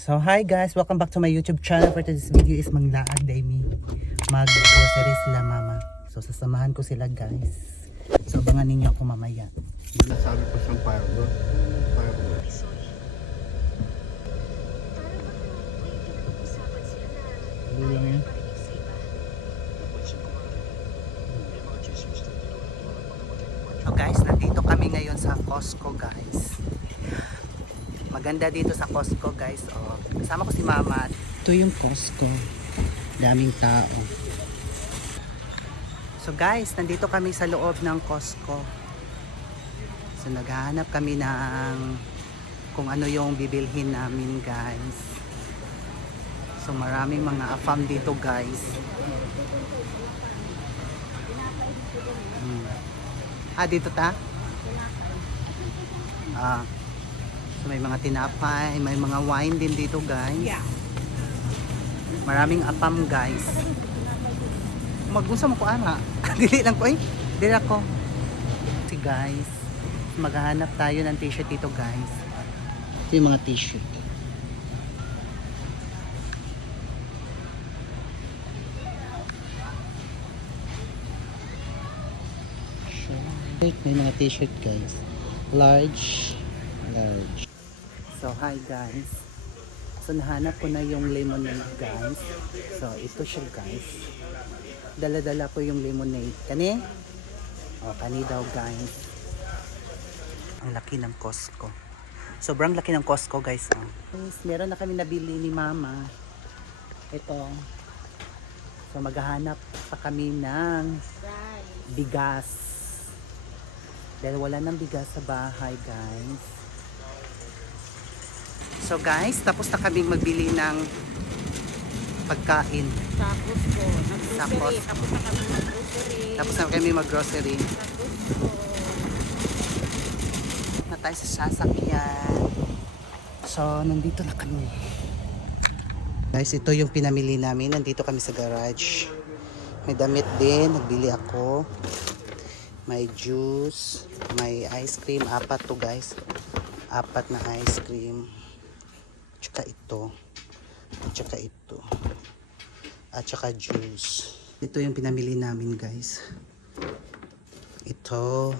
So hi guys, welcome back to my YouTube channel. For today's video is manglaag daimi. Mag-grocery sila mama. So sasamahan ko sila guys. So abangan ninyo ako mamaya. Sabi ko siyang firewood. Ano lang yan? So guys, nandito kami ngayon sa Costco guys. Maganda dito sa Costco guys. Oh, kasama ko si mama. Ito yung Costco. Daming tao. So guys, nandito kami sa loob ng Costco. So naghahanap kami ng kung ano yung bibilhin namin guys. So maraming mga afam dito guys. Dito ta? So may mga tinapay, may mga wine din dito guys. Maraming apam guys. Mag-unsa mo ko ana. Dili lang ko eh. Dili ako. Si guys, maghahanap tayo ng t-shirt dito guys. Ito yung mga t-shirt. May mga t-shirt guys. Large. So hi guys. So nahanap ko na yung lemonade guys. So ito siya guys. Dala-dala ko yung lemonade. Kani? Kani daw guys. Ang laki ng Costco. Sobrang laki ng Costco guys. Guys, meron na kami nabili ni mama. Ito. So maghahanap pa kami ng bigas. Dahil wala nang bigas sa bahay guys. So guys, tapos na kaming magbili ng pagkain. Sa Costco. Tapos na kami mag-grocery. Tapos na kami mag-grocery. Sa Costco. Na tayo sa sasakyan. So, nandito na kami. Guys, ito yung pinamili namin. Nandito kami sa garage. May damit din. Nagbili ako. May juice. May ice cream. 4 to guys. 4 na ice cream. Tsaka ito. Tsaka ito. At tsaka juice. Ito yung pinamili namin guys. Ito.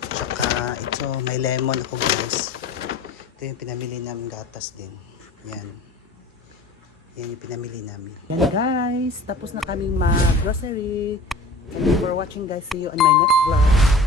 Tsaka ito. May lemon ako guys. Ito yung pinamili namin, gatas din. Yan. Yan yung pinamili namin. Yan guys. Tapos na kaming mag-grocery. Thank you for watching guys. See you on my next vlog.